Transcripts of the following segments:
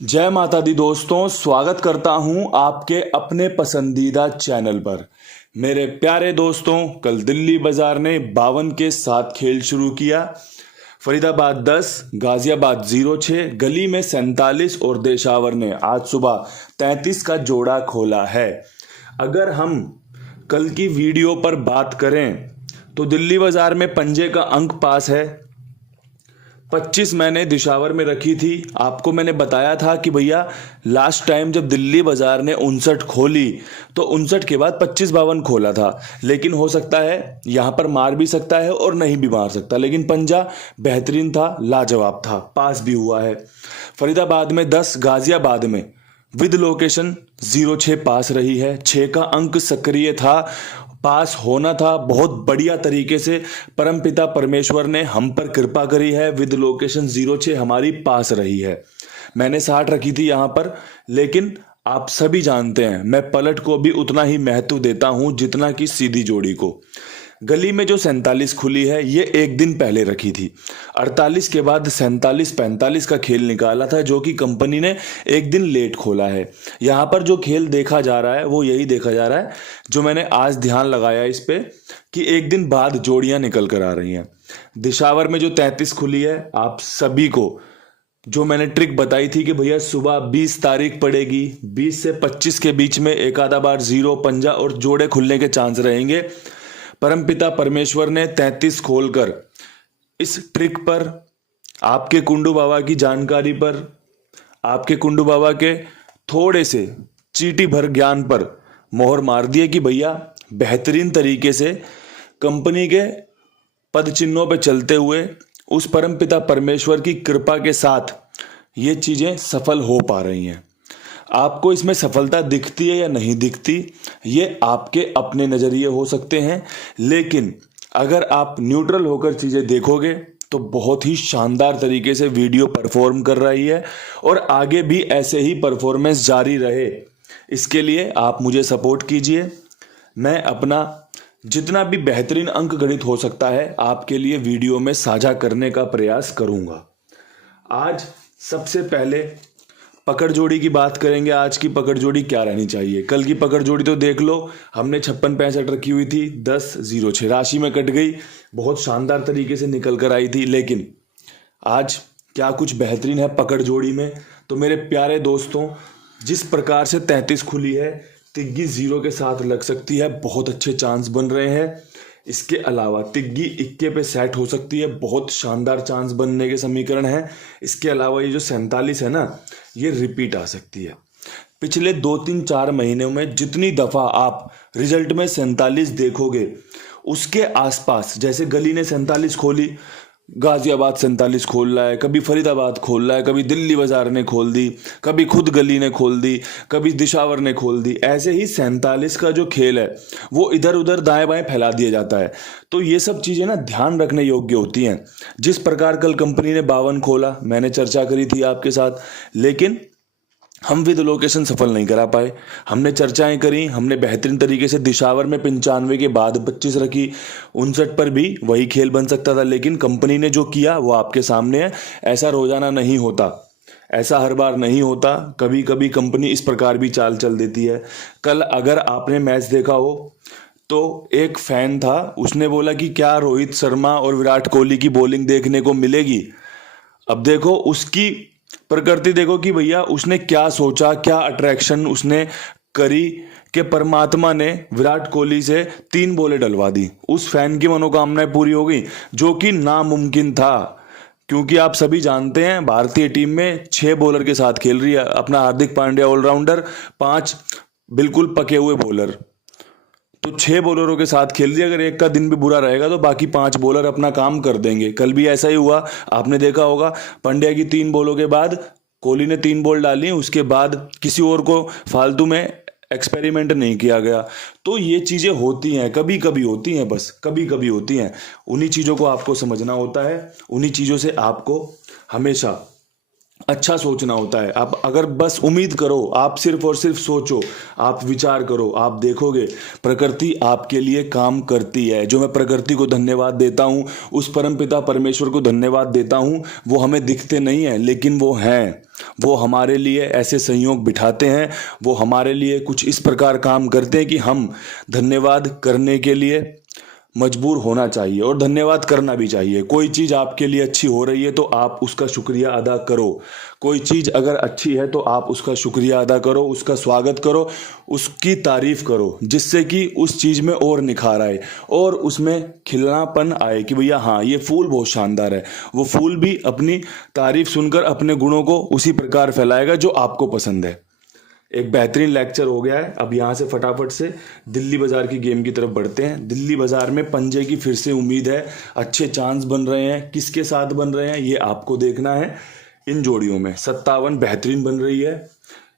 जय माता दी दोस्तों, स्वागत करता हूं आपके अपने पसंदीदा चैनल पर। मेरे प्यारे दोस्तों, कल दिल्ली बाजार ने 52 के साथ खेल शुरू किया। फरीदाबाद 10, गाजियाबाद 06, गली में 47 और देशावर ने आज सुबह 33 का जोड़ा खोला है। अगर हम कल की वीडियो पर बात करें तो दिल्ली बाजार में पंजे का अंक पास है। 25 मैंने दिशावर में रखी थी। आपको मैंने बताया था कि भैया लास्ट टाइम जब दिल्ली बाजार ने 59 खोली तो 59 के बाद 25-52 खोला था, लेकिन हो सकता है यहां पर मार भी सकता है और नहीं भी मार सकता, लेकिन पंजा बेहतरीन था, लाजवाब था, पास भी हुआ है। फरीदाबाद में 10, गाजियाबाद में विद लोकेशन 06 पास रही है। 6 का अंक सक्रिय था, पास होना था। बहुत बढ़िया तरीके से परमपिता परमेश्वर ने हम पर कृपा करी है। विद लोकेशन 06 हमारी पास रही है। मैंने 60 रखी थी यहां पर, लेकिन आप सभी जानते हैं मैं पलट को भी उतना ही महत्व देता हूं जितना कि सीधी जोड़ी को। गली में जो 47 खुली है ये एक दिन पहले रखी थी। 48 के बाद 47-45 का खेल निकाला था, जो कि कंपनी ने एक दिन लेट खोला है। यहाँ पर जो खेल देखा जा रहा है वो यही देखा जा रहा है जो मैंने आज ध्यान लगाया इस पे, कि एक दिन बाद जोड़ियां निकल कर आ रही हैं। दिशावर में जो 33 खुली है, आप सभी को जो मैंने ट्रिक बताई थी कि भैया सुबह 20 तारीख पड़ेगी, 20 से 25 के बीच में एक आधा बार 0 पंजा और जोड़े खुलने के चांस रहेंगे। परमपिता परमेश्वर ने 33 खोलकर इस ट्रिक पर, आपके कुंडू बाबा की जानकारी पर, आपके कुंडू बाबा के थोड़े से चीटी भर ज्ञान पर मोहर मार दिए कि भैया बेहतरीन तरीके से कंपनी के पद चिन्हों पे चलते हुए उस परमपिता परमेश्वर की कृपा के साथ ये चीजें सफल हो पा रही हैं। आपको इसमें सफलता दिखती है या नहीं दिखती, ये आपके अपने नजरिए हो सकते हैं, लेकिन अगर आप न्यूट्रल होकर चीजें देखोगे तो बहुत ही शानदार तरीके से वीडियो परफॉर्म कर रही है और आगे भी ऐसे ही परफॉर्मेंस जारी रहे, इसके लिए आप मुझे सपोर्ट कीजिए। मैं अपना जितना भी बेहतरीन अंक गणित हो सकता है आपके लिए वीडियो में साझा करने का प्रयास करूंगा। आज सबसे पहले पकड़ जोड़ी की बात करेंगे। आज की पकड़ जोड़ी क्या रहनी चाहिए? कल की पकड़ जोड़ी तो देख लो, हमने 56-65 रखी हुई थी, 10-06 राशि में कट गई, बहुत शानदार तरीके से निकल कर आई थी। लेकिन आज क्या कुछ बेहतरीन है पकड़ जोड़ी में? तो मेरे प्यारे दोस्तों, जिस प्रकार से 33 खुली है, तिग्गी 0 के साथ लग सकती है, बहुत अच्छे चांस बन रहे हैं। इसके अलावा तिग्गी इक्के पे सेट हो सकती है, बहुत शानदार चांस बनने के समीकरण है। इसके अलावा ये जो 47 है ना, ये रिपीट आ सकती है। पिछले 2-3-4 महीनों में जितनी दफा आप रिजल्ट में 47 देखोगे, उसके आसपास, जैसे गली ने 47 खोली, गाजियाबाद 47 खोल रहा है, कभी फरीदाबाद खोल रहा है, कभी दिल्ली बाजार ने खोल दी, कभी खुद गली ने खोल दी, कभी दिशावर ने खोल दी। ऐसे ही 47 का जो खेल है वो इधर उधर दाएं बाएं फैला दिया जाता है। तो ये सब चीजें ना ध्यान रखने योग्य होती हैं। जिस प्रकार कल कंपनी ने 52 खोला, मैंने चर्चा करी थी आपके साथ, लेकिन हम विद लोकेशन सफल नहीं करा पाए। हमने चर्चाएं करी, हमने बेहतरीन तरीके से दिशावर में 95 के बाद 25 रखी, 59 पर भी वही खेल बन सकता था, लेकिन कंपनी ने जो किया वो आपके सामने है। ऐसा रोजाना नहीं होता, ऐसा हर बार नहीं होता, कभी कभी कंपनी इस प्रकार भी चाल चल देती है। कल अगर आपने मैच देखा हो तो एक फैन था, उसने बोला कि क्या रोहित शर्मा और विराट कोहली की बॉलिंग देखने को मिलेगी? अब देखो उसकी प्रकृति देखो कि भैया उसने क्या सोचा, क्या अट्रैक्शन उसने करी कि परमात्मा ने विराट कोहली से 3 बॉलें डलवा दी। उस फैन की मनोकामनाएं पूरी हो गई, जो कि नामुमकिन था, क्योंकि आप सभी जानते हैं भारतीय टीम में 6 बॉलर के साथ खेल रही है। अपना हार्दिक पांड्या ऑलराउंडर, 5 बिल्कुल पके हुए बॉलर, तो 6 बॉलरों के साथ खेल रही है। अगर एक का दिन भी बुरा रहेगा तो बाकी 5 बॉलर अपना काम कर देंगे। कल भी ऐसा ही हुआ, आपने देखा होगा, पंड्या की 3 बॉलों के बाद कोहली ने 3 बॉल डाली, उसके बाद किसी और को फालतू में एक्सपेरिमेंट नहीं किया गया। तो ये चीजें होती हैं, कभी कभी होती हैं, बस कभी कभी होती हैं। उन्हीं चीजों को आपको समझना होता है, उन्हीं चीजों से आपको हमेशा अच्छा सोचना होता है। आप अगर बस उम्मीद करो, आप सिर्फ और सिर्फ सोचो, आप विचार करो, आप देखोगे प्रकृति आपके लिए काम करती है। जो मैं प्रकृति को धन्यवाद देता हूँ, उस परमपिता परमेश्वर को धन्यवाद देता हूँ, वो हमें दिखते नहीं हैं लेकिन वो हैं। वो हमारे लिए ऐसे संयोग बिठाते हैं, वो हमारे लिए कुछ इस प्रकार काम करते हैं कि हम धन्यवाद करने के लिए मजबूर होना चाहिए और धन्यवाद करना भी चाहिए। कोई चीज़ आपके लिए अच्छी हो रही है तो आप उसका शुक्रिया अदा करो। कोई चीज़ अगर अच्छी है तो आप उसका शुक्रिया अदा करो, उसका स्वागत करो, उसकी तारीफ करो, जिससे कि उस चीज़ में और निखार आए और उसमें खिलनापन आए कि भैया हाँ, ये फूल बहुत शानदार है। वो फूल भी अपनी तारीफ सुनकर अपने गुणों को उसी प्रकार फैलाएगा जो आपको पसंद है। एक बेहतरीन लेक्चर हो गया है। अब यहाँ से फटाफट से दिल्ली बाजार की गेम की तरफ बढ़ते हैं। दिल्ली बाजार में पंजे की फिर से उम्मीद है, अच्छे चांस बन रहे हैं। किसके साथ बन रहे हैं ये आपको देखना है। इन जोड़ियों में 57 बेहतरीन बन रही है।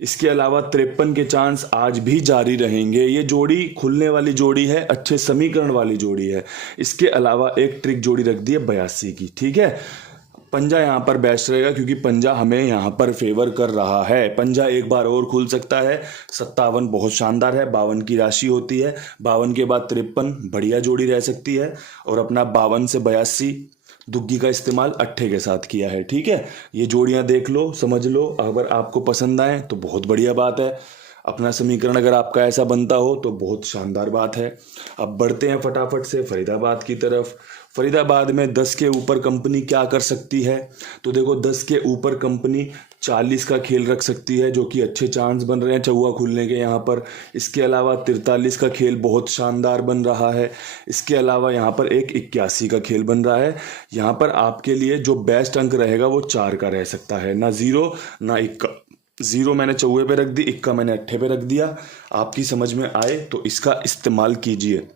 इसके अलावा 53 के चांस आज भी जारी रहेंगे। ये जोड़ी खुलने वाली जोड़ी है, अच्छे समीकरण वाली जोड़ी है। इसके अलावा एक ट्रिक जोड़ी रख दी है 82 की, ठीक है। पंजा यहाँ पर बेस्ट रहेगा क्योंकि पंजा हमें यहाँ पर फेवर कर रहा है। पंजा एक बार और खुल सकता है। 57 बहुत शानदार है, 52 की राशि होती है, 52 के बाद 53 बढ़िया जोड़ी रह सकती है। और अपना 52 से 82 दुग्गी का इस्तेमाल अट्ठे के साथ किया है, ठीक है। ये जोड़ियाँ देख लो, समझ लो, अगर आपको पसंद आए तो बहुत बढ़िया बात है। अपना समीकरण अगर आपका ऐसा बनता हो तो बहुत शानदार बात है। अब बढ़ते हैं फटाफट से फरीदाबाद की तरफ। फरीदाबाद में 10 के ऊपर कंपनी क्या कर सकती है, तो देखो 10 के ऊपर कंपनी 40 का खेल रख सकती है, जो कि अच्छे चांस बन रहे हैं चौवा खुलने के यहाँ पर। इसके अलावा 43 का खेल बहुत शानदार बन रहा है। इसके अलावा यहाँ पर एक 81 का खेल बन रहा है। यहाँ पर आपके लिए जो बेस्ट अंक रहेगा वो 4 का रह सकता है, ना 0 ना 1। 0 मैंने चौवे पे रख दी, 1 मैंने अट्ठे पे रख दिया। आपकी समझ में आए तो इसका इस्तेमाल कीजिए,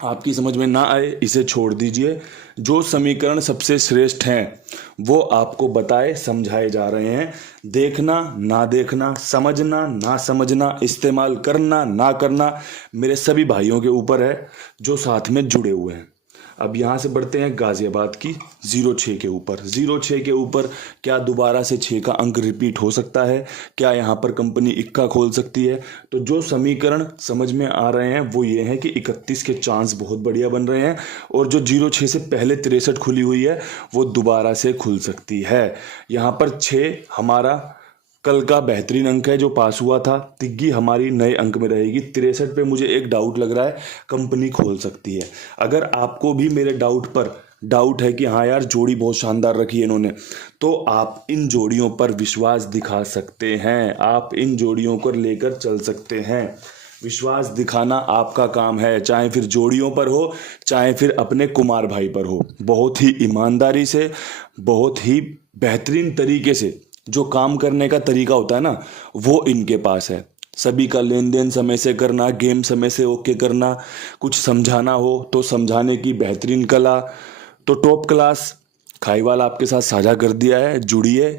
आपकी समझ में ना आए इसे छोड़ दीजिए। जो समीकरण सबसे श्रेष्ठ हैं वो आपको बताए समझाए जा रहे हैं। देखना ना देखना, समझना ना समझना, इस्तेमाल करना ना करना मेरे सभी भाइयों के ऊपर है जो साथ में जुड़े हुए हैं। अब यहाँ से बढ़ते हैं गाजियाबाद की 06 के ऊपर। 06 के ऊपर क्या दोबारा से 6 का अंक रिपीट हो सकता है? क्या यहाँ पर कंपनी इक्का खोल सकती है? तो जो समीकरण समझ में आ रहे हैं वो ये है कि 31 के चांस बहुत बढ़िया बन रहे हैं और जो 06 से पहले 63 खुली हुई है वो दोबारा से खुल सकती है। यहाँ पर 6 हमारा कल का बेहतरीन अंक है जो पास हुआ था। तिग्गी हमारी नए अंक में रहेगी। 63 पे मुझे एक डाउट लग रहा है, कंपनी खोल सकती है। अगर आपको भी मेरे डाउट है कि हाँ यार जोड़ी बहुत शानदार रखी है इन्होंने, तो आप इन जोड़ियों पर विश्वास दिखा सकते हैं, आप इन जोड़ियों को लेकर चल सकते हैं। विश्वास दिखाना आपका काम है, चाहे फिर जोड़ियों पर हो चाहे फिर अपने कुमार भाई पर हो। बहुत ही ईमानदारी से, बहुत ही बेहतरीन तरीके से जो काम करने का तरीका होता है ना, वो इनके पास है। सभी का लेन देन समय से करना, गेम समय से ओके करना, कुछ समझाना हो तो समझाने की बेहतरीन कला, तो टॉप क्लास खाईवाल आपके साथ साझा कर दिया है। जुड़िए,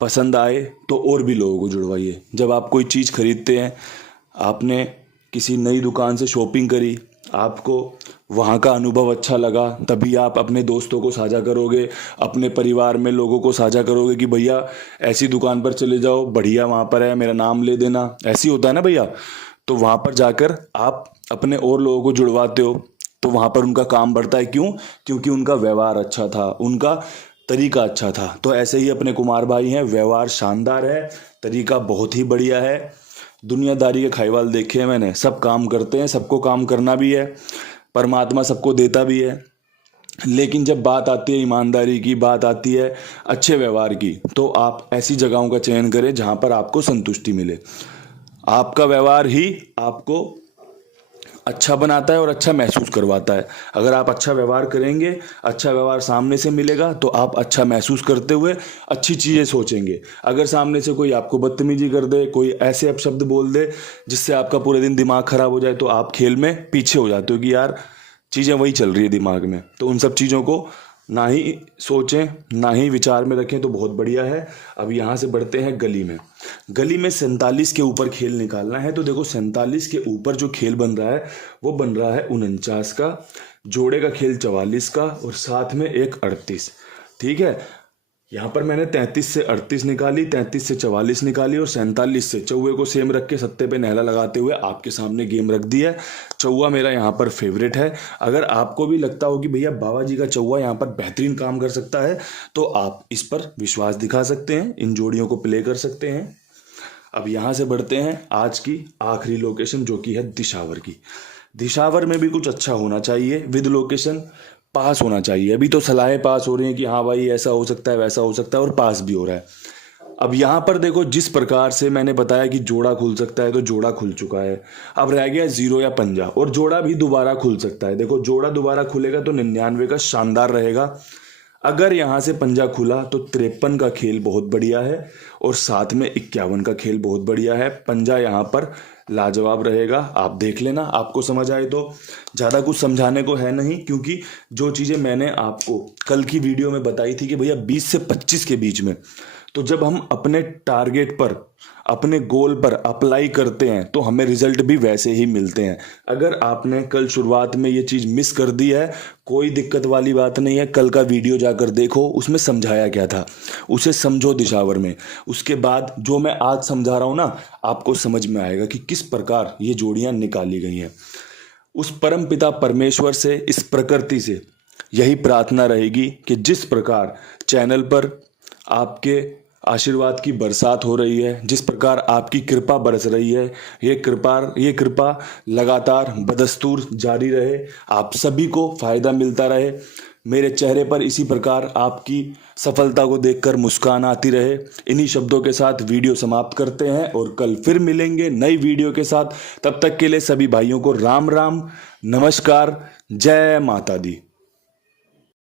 पसंद आए तो और भी लोगों को जुड़वाइए। जब आप कोई चीज़ खरीदते हैं, आपने किसी नई दुकान से शॉपिंग करी, आपको वहाँ का अनुभव अच्छा लगा, तभी आप अपने दोस्तों को साझा करोगे, अपने परिवार में लोगों को साझा करोगे कि भैया ऐसी दुकान पर चले जाओ, बढ़िया वहाँ पर है, मेरा नाम ले देना। ऐसी होता है ना भैया। तो वहाँ पर जाकर आप अपने और लोगों को जुड़वाते हो तो वहाँ पर उनका काम बढ़ता है। क्यों? क्योंकि उनका व्यवहार अच्छा था, उनका तरीका अच्छा था। तो ऐसे ही अपने कुमार भाई हैं, व्यवहार शानदार है, तरीका बहुत ही बढ़िया है। दुनियादारी के खाईवाल देखे हैं मैंने, सब काम करते हैं, सबको काम करना भी है, परमात्मा सबको देता भी है। लेकिन जब बात आती है ईमानदारी की, बात आती है अच्छे व्यवहार की, तो आप ऐसी जगहों का चयन करें जहां पर आपको संतुष्टि मिले। आपका व्यवहार ही आपको अच्छा बनाता है और अच्छा महसूस करवाता है। अगर आप अच्छा व्यवहार करेंगे, अच्छा व्यवहार सामने से मिलेगा, तो आप अच्छा महसूस करते हुए अच्छी चीज़ें सोचेंगे। अगर सामने से कोई आपको बदतमीजी कर दे, कोई ऐसे अपशब्द बोल दे जिससे आपका पूरे दिन दिमाग खराब हो जाए, तो आप खेल में पीछे हो जाते हो कि यार चीज़ें वही चल रही है दिमाग में। तो उन सब चीज़ों को ना ही सोचें, ना ही विचार में रखें, तो बहुत बढ़िया है। अब यहाँ से बढ़ते हैं गली में। गली में 47 के ऊपर खेल निकालना है। तो देखो 47 के ऊपर जो खेल बन रहा है वो बन रहा है 49 का, जोड़े का खेल 44 का और साथ में एक 38, ठीक है। यहाँ पर मैंने 33 से 38 निकाली, 33 से 44 निकाली और 47 से चौवे को सेम रख के सत्ते पे नहला लगाते हुए आपके सामने गेम रख दी है। चौवा मेरा यहाँ पर फेवरेट है। अगर आपको भी लगता हो कि भैया बाबा जी का चौवा यहाँ पर बेहतरीन काम कर सकता है तो आप इस पर विश्वास दिखा सकते हैं, इन जोड़ियों को प्ले कर सकते हैं। अब यहाँ से बढ़ते हैं आज की आखिरी लोकेशन जो कि है दिशावर की। दिशावर में भी कुछ अच्छा होना चाहिए, विद लोकेशन पास होना चाहिए। अभी तो सलाहें पास हो रही हैं कि हाँ भाई ऐसा हो सकता है, वैसा हो सकता है, और पास भी हो रहा है। अब यहाँ पर देखो, जिस प्रकार से मैंने बताया कि जोड़ा खुल सकता है तो जोड़ा खुल चुका है। अब रह गया 0 या पंजा, और जोड़ा भी दोबारा खुल सकता है। देखो जोड़ा दोबारा खुलेगा तो 99 का शानदार रहेगा। अगर यहाँ से पंजा खुला तो 53 का खेल बहुत बढ़िया है और साथ में 51 का खेल बहुत बढ़िया है। पंजा यहाँ पर लाजवाब रहेगा, आप देख लेना, आपको समझ आए तो। ज़्यादा कुछ समझाने को है नहीं, क्योंकि जो चीज़ें मैंने आपको कल की वीडियो में बताई थी कि भैया 20 से 25 के बीच में, तो जब हम अपने टारगेट पर, अपने गोल पर अप्लाई करते हैं तो हमें रिजल्ट भी वैसे ही मिलते हैं। अगर आपने कल शुरुआत में ये चीज़ मिस कर दी है, कोई दिक्कत वाली बात नहीं है, कल का वीडियो जाकर देखो, उसमें समझाया क्या था, उसे समझो दिशावर में। उसके बाद जो मैं आज समझा रहा हूँ ना, आपको समझ में आएगा कि किस प्रकार ये जोड़ियाँ निकाली गई हैं। उस परम पिता परमेश्वर से, इस प्रकृति से यही प्रार्थना रहेगी कि जिस प्रकार चैनल पर आपके आशीर्वाद की बरसात हो रही है, जिस प्रकार आपकी कृपा बरस रही है, ये कृपा लगातार बदस्तूर जारी रहे, आप सभी को फायदा मिलता रहे। मेरे चेहरे पर इसी प्रकार आपकी सफलता को देखकर मुस्कान आती रहे। इन्हीं शब्दों के साथ वीडियो समाप्त करते हैं और कल फिर मिलेंगे नई वीडियो के साथ। तब तक के लिए सभी भाइयों को राम राम, नमस्कार, जय माता दी।